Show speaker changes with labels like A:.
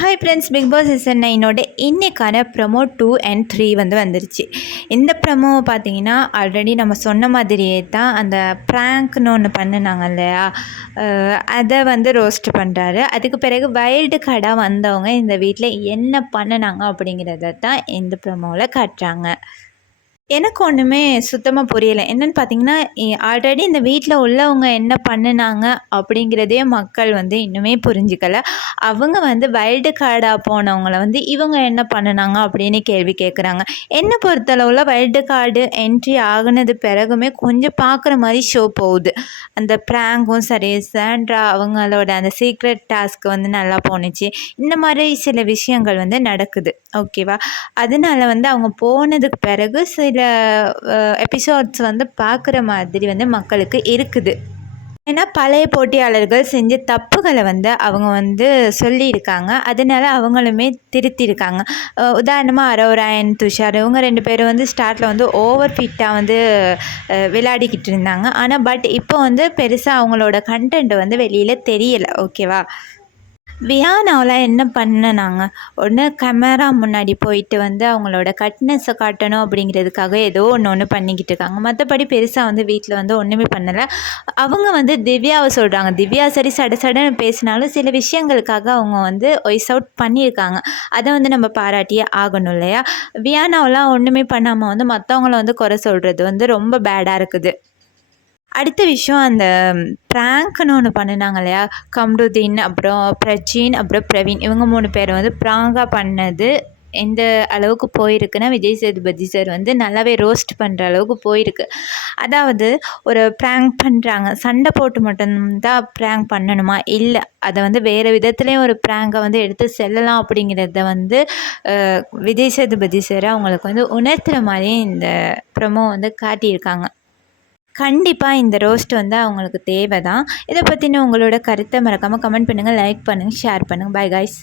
A: Hi friends Bigg Boss season நைனோட இன்றைக்கான promo two and three வந்து வந்துருச்சு. இந்த ப்ரமோவை பார்த்தீங்கன்னா ஆல்ரெடி நம்ம சொன்ன மாதிரியே தான் அந்த ப்ராங்க்னு ஒன்று பண்ணினாங்க இல்லையா? அதை வந்து ரோஸ்ட் பண்ணுறாரு அதுக்கு பிறகு வைல்டு கார்டாக வந்தவங்க இந்த வீட்டில் என்ன பண்ணினாங்க அப்படிங்கிறத தான் இந்த ப்ரமோவில் காட்டுறாங்க. எனக்கு ஒன்றுமே சுத்தமாக புரியலை. என்னென்னு பார்த்தீங்கன்னா ஆல்ரெடி இந்த வீட்டில் உள்ளவங்க என்ன பண்ணினாங்க அப்படிங்கிறதே மக்கள் வந்து இன்னுமே புரிஞ்சிக்கலை. அவங்க வந்து வைல்டு கார்டாக போனவங்கள வந்து இவங்க என்ன பண்ணினாங்க அப்படின்னு கேள்வி கேட்குறாங்க என்னை பொறுத்தளவில் வைல்டு கார்டு என்ட்ரி ஆகுனது பிறகுமே கொஞ்சம் பார்க்குற மாதிரி ஷோ போகுது. அந்த ப்ராங்கும் சரி சாண்ட்ரா அவங்களோட அந்த சீக்ரெட் டாஸ்க் வந்து நல்லா போணுச்சு. இந்த மாதிரி சில விஷயங்கள் வந்து நடக்குது. ஓகேவா அதனால வந்து அவங்க போனதுக்கு பிறகு சரி சில எபிசோட்ஸ் வந்து பார்க்குற மாதிரி வந்து மக்களுக்கு இருக்குது. ஏன்னா பழைய போட்டியாளர்கள் செஞ்ச தப்புகளை வந்து அவங்க வந்து சொல்லியிருக்காங்க. அதனால அவங்களுமே திருத்தியிருக்காங்க. உதாரணமாக அரோராயன் துஷார் இவங்க ரெண்டு பேரும் வந்து ஸ்டார்ட்டில் வந்து ஓவர் ஃபிட்டாக வந்து விளையாடிக்கிட்டு இருந்தாங்க. ஆனால் பட் இப்போ வந்து பெருசாக அவங்களோட கண்டென்ட் வந்து வெளியில் தெரியலை. ஓகேவா வியானாவில் என்ன பண்ணனாங்க? ஒன்று கேமரா முன்னாடி போயிட்டு வந்து அவங்களோட கட்னஸை காட்டணும் அப்படிங்கிறதுக்காக ஏதோ ஒன்று ஒன்று பண்ணிக்கிட்டு இருக்காங்க. மற்றபடி பெருசாக வந்து வீட்டில் வந்து ஒன்றுமே பண்ணலை. அவங்க வந்து திவ்யாவை சொல்கிறாங்க திவ்யா சரி சட சடன்னு பேசினாலும் சில விஷயங்களுக்காக அவங்க வந்து ஒய்ஸ் அவுட் பண்ணியிருக்காங்க. அதை வந்து நம்ம பாராட்டியே ஆகணும் இல்லையா? வியானாவெலாம் ஒன்றுமே பண்ணாமல் வந்து மற்றவங்கள வந்து குறை சொல்கிறது வந்து ரொம்ப பேடாக இருக்குது. அடுத்த விஷயம் அந்த ப்ராங்க்னு ஒன்று பண்ணினாங்க இல்லையா? கம்ருதீன் அப்புறம் பிரச்சின் அப்புறம் பிரவீன். இவங்க மூணு பேர் வந்து ப்ராங்காக பண்ணது எந்த அளவுக்கு போயிருக்குன்னா விஜய் சேதுபதி சார் வந்து நல்லாவே ரோஸ்ட் பண்ணுற அளவுக்கு போயிருக்கு. அதாவது ஒரு ப்ராங்க் பண்ணுறாங்க சண்டை போட்டு மட்டும்தான் ப்ராங்க் பண்ணணுமா? இல்லை அதை வந்து வேறு விதத்துலேயும் ஒரு ப்ராங்கை வந்து எடுத்து செல்லலாம் அப்படிங்கிறத வந்து விஜய் சேதுபதி சார் அவங்களுக்கு வந்து உணர்த்துகிற மாதிரி இந்த ப்ரமோ வந்து காட்டியிருக்காங்க. கண்டிப்பாக இந்த ரோஸ்ட் வந்து அவங்களுக்கு தேவை தான் இதை பற்றின உங்களோட கருத்தை மறக்காமல் கமெண்ட் பண்ணுங்கள் லைக் பண்ணுங்கள் ஷேர் பண்ணுங்கள் பை காய்ஸ்